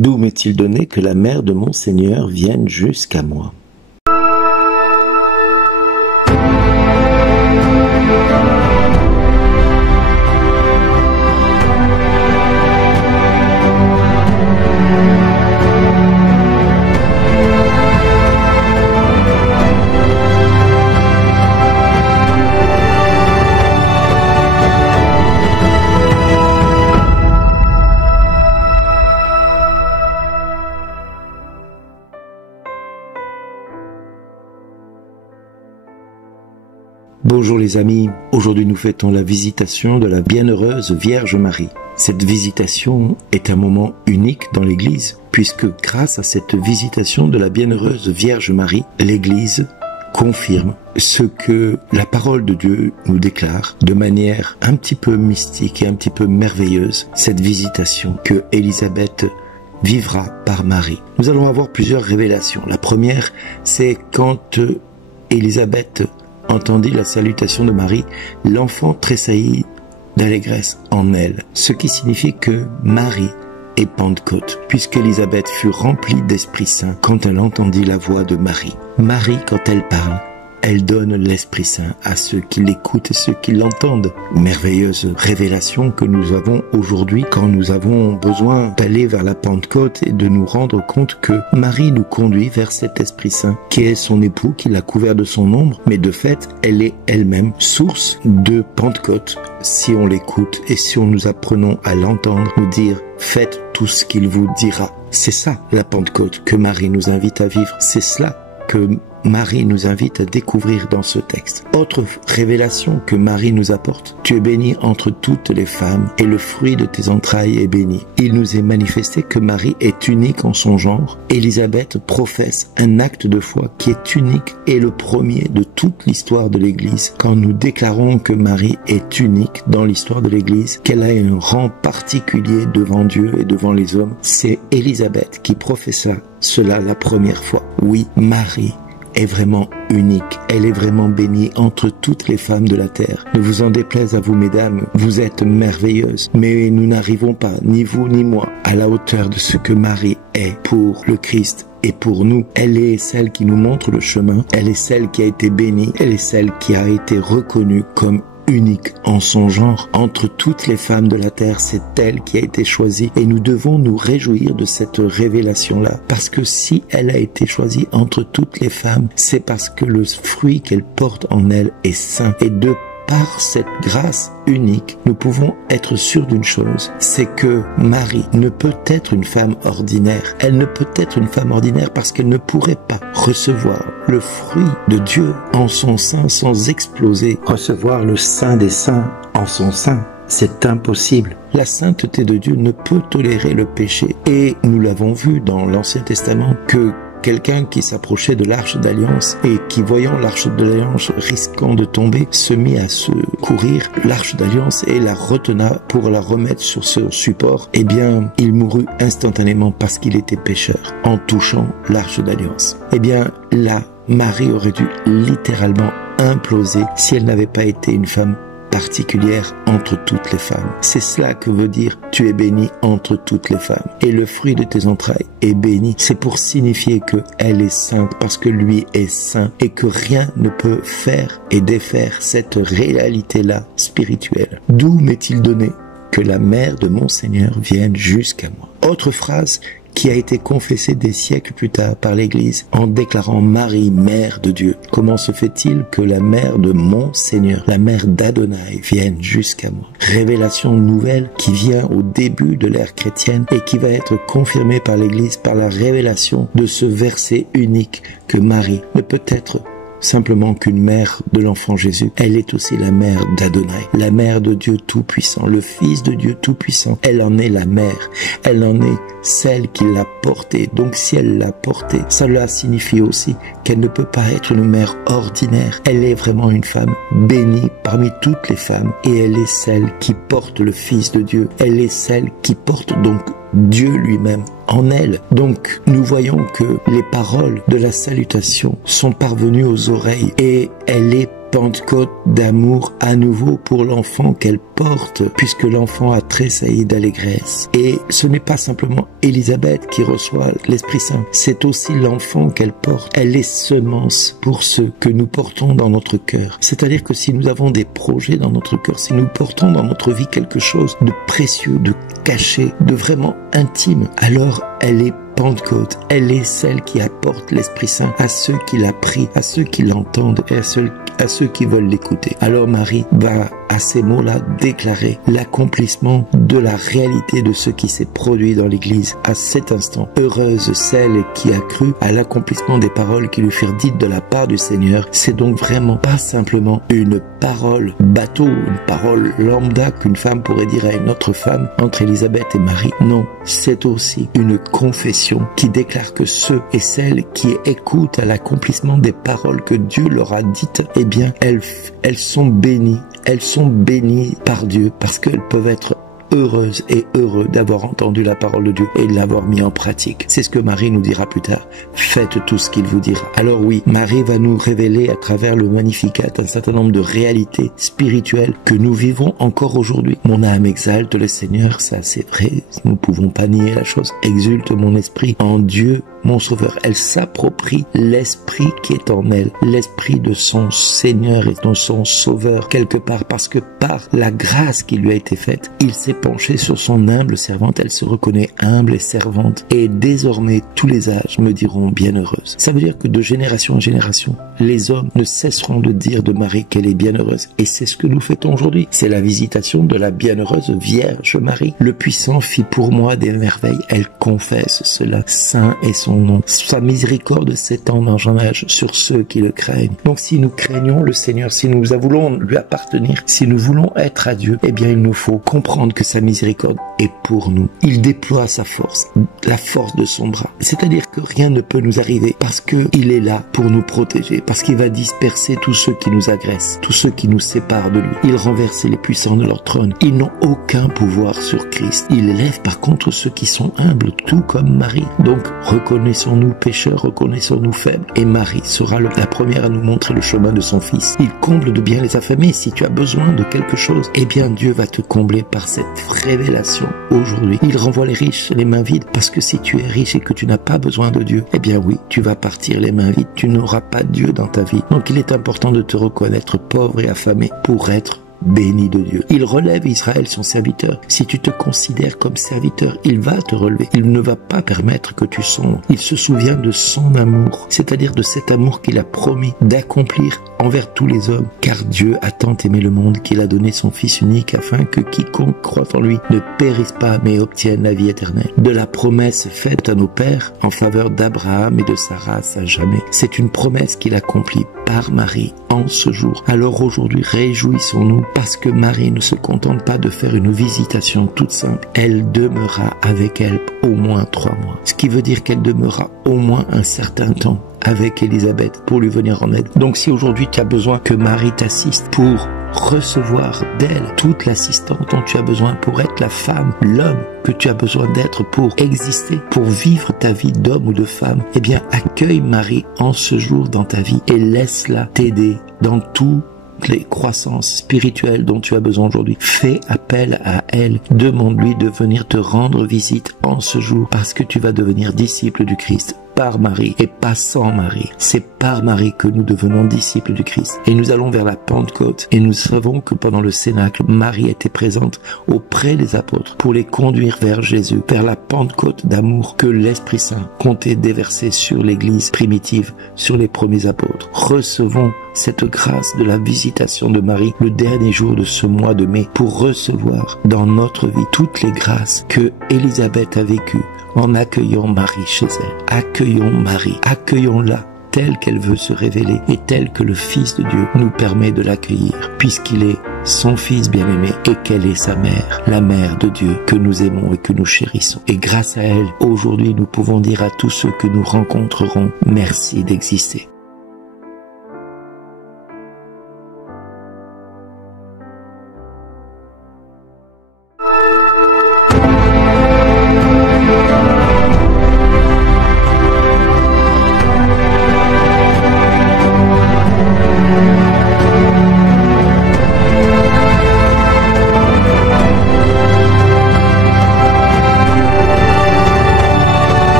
D'où m'est-il donné que la mère de mon Seigneur vienne jusqu'à moi? Bonjour les amis, aujourd'hui nous fêtons la visitation de la bienheureuse Vierge Marie. Cette visitation est un moment unique dans l'Église, puisque grâce à cette visitation de la bienheureuse Vierge Marie, l'Église confirme ce que la parole de Dieu nous déclare de manière un petit peu mystique et un petit peu merveilleuse, cette visitation que Élisabeth vivra par Marie. Nous allons avoir plusieurs révélations. La première, c'est quand Élisabeth entendit la salutation de Marie, l'enfant tressaillit d'allégresse en elle, ce qui signifie que Marie est Pentecôte, puisqu'Élisabeth fut remplie d'Esprit Saint quand elle entendit la voix de Marie. Marie, quand elle parle, elle donne l'Esprit Saint à ceux qui l'écoutent et ceux qui l'entendent. Merveilleuse révélation que nous avons aujourd'hui quand nous avons besoin d'aller vers la Pentecôte et de nous rendre compte que Marie nous conduit vers cet Esprit Saint qui est son époux, qui l'a couvert de son ombre, mais de fait, elle est elle-même source de Pentecôte si on l'écoute et si nous apprenons à l'entendre nous dire « Faites tout ce qu'il vous dira ». C'est ça la Pentecôte que Marie nous invite à vivre. C'est cela que Marie nous invite à découvrir dans ce texte. Autre révélation que Marie nous apporte, tu es bénie entre toutes les femmes et le fruit de tes entrailles est béni. Il nous est manifesté que Marie est unique en son genre. Élisabeth professe un acte de foi qui est unique et le premier de toute l'histoire de l'Église. Quand nous déclarons que Marie est unique dans l'histoire de l'Église, qu'elle a un rang particulier devant Dieu et devant les hommes, c'est Élisabeth qui professa cela la première fois. Oui, Marie est vraiment unique. Elle est vraiment bénie entre toutes les femmes de la terre. Ne vous en déplaise à vous, mesdames, vous êtes merveilleuses, mais nous n'arrivons pas, ni vous ni moi, à la hauteur de ce que Marie est pour le Christ. Et pour nous, elle est celle qui nous montre le chemin, elle est celle qui a été bénie, elle est celle qui a été reconnue comme unique en son genre. Entre toutes les femmes de la terre, c'est elle qui a été choisie et nous devons nous réjouir de cette révélation-là. Parce que si elle a été choisie entre toutes les femmes, c'est parce que le fruit qu'elle porte en elle est saint. Et de par cette grâce unique, nous pouvons être sûrs d'une chose, c'est que Marie ne peut être une femme ordinaire. Elle ne peut être une femme ordinaire parce qu'elle ne pourrait pas recevoir le fruit de Dieu en son sein sans exploser, recevoir le Saint des Saints en son sein. C'est impossible. La sainteté de Dieu ne peut tolérer le péché. Et nous l'avons vu dans l'Ancien Testament que quelqu'un qui s'approchait de l'Arche d'Alliance et qui, voyant l'Arche d'Alliance risquant de tomber, se mit à secourir l'Arche d'Alliance et la retena pour la remettre sur ce support. Eh bien, il mourut instantanément parce qu'il était pécheur en touchant l'Arche d'Alliance. Eh bien, là, Marie aurait dû littéralement imploser si elle n'avait pas été une femme particulière entre toutes les femmes. C'est cela que veut dire « tu es bénie entre toutes les femmes » et le fruit de tes entrailles est béni. C'est pour signifier que elle est sainte parce que lui est saint et que rien ne peut faire et défaire cette réalité-là spirituelle. D'où m'est-il donné que la mère de mon Seigneur vienne jusqu'à moi. Autre phrase qui a été confessée des siècles plus tard par l'Église en déclarant Marie, mère de Dieu. Comment se fait-il que la mère de mon Seigneur, la mère d'Adonai, vienne jusqu'à moi? Révélation nouvelle qui vient au début de l'ère chrétienne et qui va être confirmée par l'Église par la révélation de ce verset unique que Marie ne peut être simplement qu'une mère de l'enfant Jésus. Elle est aussi la mère d'Adonai, la mère de Dieu Tout-Puissant, le Fils de Dieu Tout-Puissant. Elle en est la mère. Elle en est celle qui l'a portée. Donc si elle l'a portée, cela signifie aussi qu'elle ne peut pas être une mère ordinaire. Elle est vraiment une femme bénie parmi toutes les femmes et elle est celle qui porte le Fils de Dieu. Elle est celle qui porte donc Dieu lui-même en elle. Donc nous voyons que les paroles de la salutation sont parvenues aux oreilles et elle est Pentecôte d'amour à nouveau pour l'enfant qu'elle porte, puisque l'enfant a tressailli d'allégresse. Et ce n'est pas simplement Élisabeth qui reçoit l'Esprit Saint, c'est aussi l'enfant qu'elle porte. Elle est semence pour ceux que nous portons dans notre cœur. C'est-à-dire que si nous avons des projets dans notre cœur, si nous portons dans notre vie quelque chose de précieux, de caché, de vraiment intime, alors elle est Pentecôte. Elle est celle qui apporte l'Esprit Saint à ceux qui l'a pris, à ceux qui l'entendent et à ceux qui veulent l'écouter. Alors Marie va à ces mots-là déclarer l'accomplissement de la réalité de ce qui s'est produit dans l'Église à cet instant. Heureuse celle qui a cru à l'accomplissement des paroles qui lui furent dites de la part du Seigneur. C'est donc vraiment pas simplement une parole bateau, une parole lambda qu'une femme pourrait dire à une autre femme entre Élisabeth et Marie. Non, c'est aussi une confession qui déclare que ceux et celles qui écoutent à l'accomplissement des paroles que Dieu leur a dites, eh bien, elles sont bénies. Elles sont bénies par Dieu parce qu'elles peuvent être heureuses et heureux d'avoir entendu la parole de Dieu et de l'avoir mis en pratique. C'est ce que Marie nous dira plus tard. Faites tout ce qu'il vous dira. Alors oui, Marie va nous révéler à travers le Magnificat un certain nombre de réalités spirituelles que nous vivons encore aujourd'hui. Mon âme exalte le Seigneur, ça c'est vrai, nous ne pouvons pas nier la chose. Exulte mon esprit en Dieu, mon Sauveur. Elle s'approprie l'esprit qui est en elle, l'esprit de son Seigneur et de son Sauveur quelque part, parce que par la grâce qui lui a été faite, il s'est penché sur son humble servante. Elle se reconnaît humble et servante, et désormais tous les âges me diront bienheureuse. Ça veut dire que de génération en génération, les hommes ne cesseront de dire de Marie qu'elle est bienheureuse, et c'est ce que nous fêtons aujourd'hui. C'est la visitation de la bienheureuse Vierge Marie. Le puissant fit pour moi des merveilles. Elle confesse cela. Saint est son nom. Sa miséricorde s'étend dans un âge sur ceux qui le craignent. Donc si nous craignons le Seigneur, si nous voulons lui appartenir, si nous voulons être à Dieu, eh bien il nous faut comprendre que sa miséricorde est pour nous. Il déploie sa force, la force de son bras. C'est-à-dire que rien ne peut nous arriver parce que il est là pour nous protéger, parce qu'il va disperser tous ceux qui nous agressent, tous ceux qui nous séparent de lui. Il renverse les puissants de leur trône. Ils n'ont aucun pouvoir sur Christ. Il élève par contre ceux qui sont humbles, tout comme Marie. Donc reconnaissons-nous pécheurs, reconnaissons-nous faibles. Et Marie sera la première à nous montrer le chemin de son Fils. Il comble de bien les affamés. Si tu as besoin de quelque chose, eh bien Dieu va te combler par cette révélation aujourd'hui. Il renvoie les riches les mains vides, parce que si tu es riche et que tu n'as pas besoin de Dieu, eh bien oui, tu vas partir les mains vides. Tu n'auras pas Dieu dans ta vie. Donc il est important de te reconnaître pauvre et affamé pour être béni de Dieu. Il relève Israël, son serviteur. Si tu te considères comme serviteur, il va te relever. Il ne va pas permettre que tu sombres. Il se souvient de son amour, c'est-à-dire de cet amour qu'il a promis d'accomplir envers tous les hommes. Car Dieu a tant aimé le monde qu'il a donné son Fils unique afin que quiconque croit en lui ne périsse pas mais obtienne la vie éternelle. De la promesse faite à nos pères en faveur d'Abraham et de sa race à jamais. C'est une promesse qu'il accomplit par Marie en ce jour. Alors aujourd'hui, réjouissons-nous parce que Marie ne se contente pas de faire une visitation toute simple. Elle demeura avec elle au moins 3 mois. Ce qui veut dire qu'elle demeura au moins un certain temps avec Élisabeth pour lui venir en aide. Donc si aujourd'hui tu as besoin que Marie t'assiste pour recevoir d'elle toute l'assistance dont tu as besoin pour être la femme, l'homme que tu as besoin d'être pour exister, pour vivre ta vie d'homme ou de femme, eh bien accueille Marie en ce jour dans ta vie et laisse-la t'aider dans tout les croissances spirituelles dont tu as besoin aujourd'hui. Fais appel à elle. Demande-lui de venir te rendre visite en ce jour parce que tu vas devenir disciple du Christ par Marie et pas sans Marie. C'est par Marie que nous devenons disciples du Christ. Et nous allons vers la Pentecôte et nous savons que pendant le Cénacle, Marie était présente auprès des apôtres pour les conduire vers Jésus, vers la Pentecôte d'amour que l'Esprit Saint comptait déverser sur l'Église primitive, sur les premiers apôtres. Recevons cette grâce de la visitation de Marie le dernier jour de ce mois de mai pour recevoir dans notre vie toutes les grâces que Élisabeth a vécues en accueillant Marie chez elle. Accueillons Marie, accueillons-la telle qu'elle veut se révéler et telle que le Fils de Dieu nous permet de l'accueillir, puisqu'il est son Fils bien-aimé et qu'elle est sa mère, la mère de Dieu que nous aimons et que nous chérissons. Et grâce à elle, aujourd'hui, nous pouvons dire à tous ceux que nous rencontrerons, merci d'exister.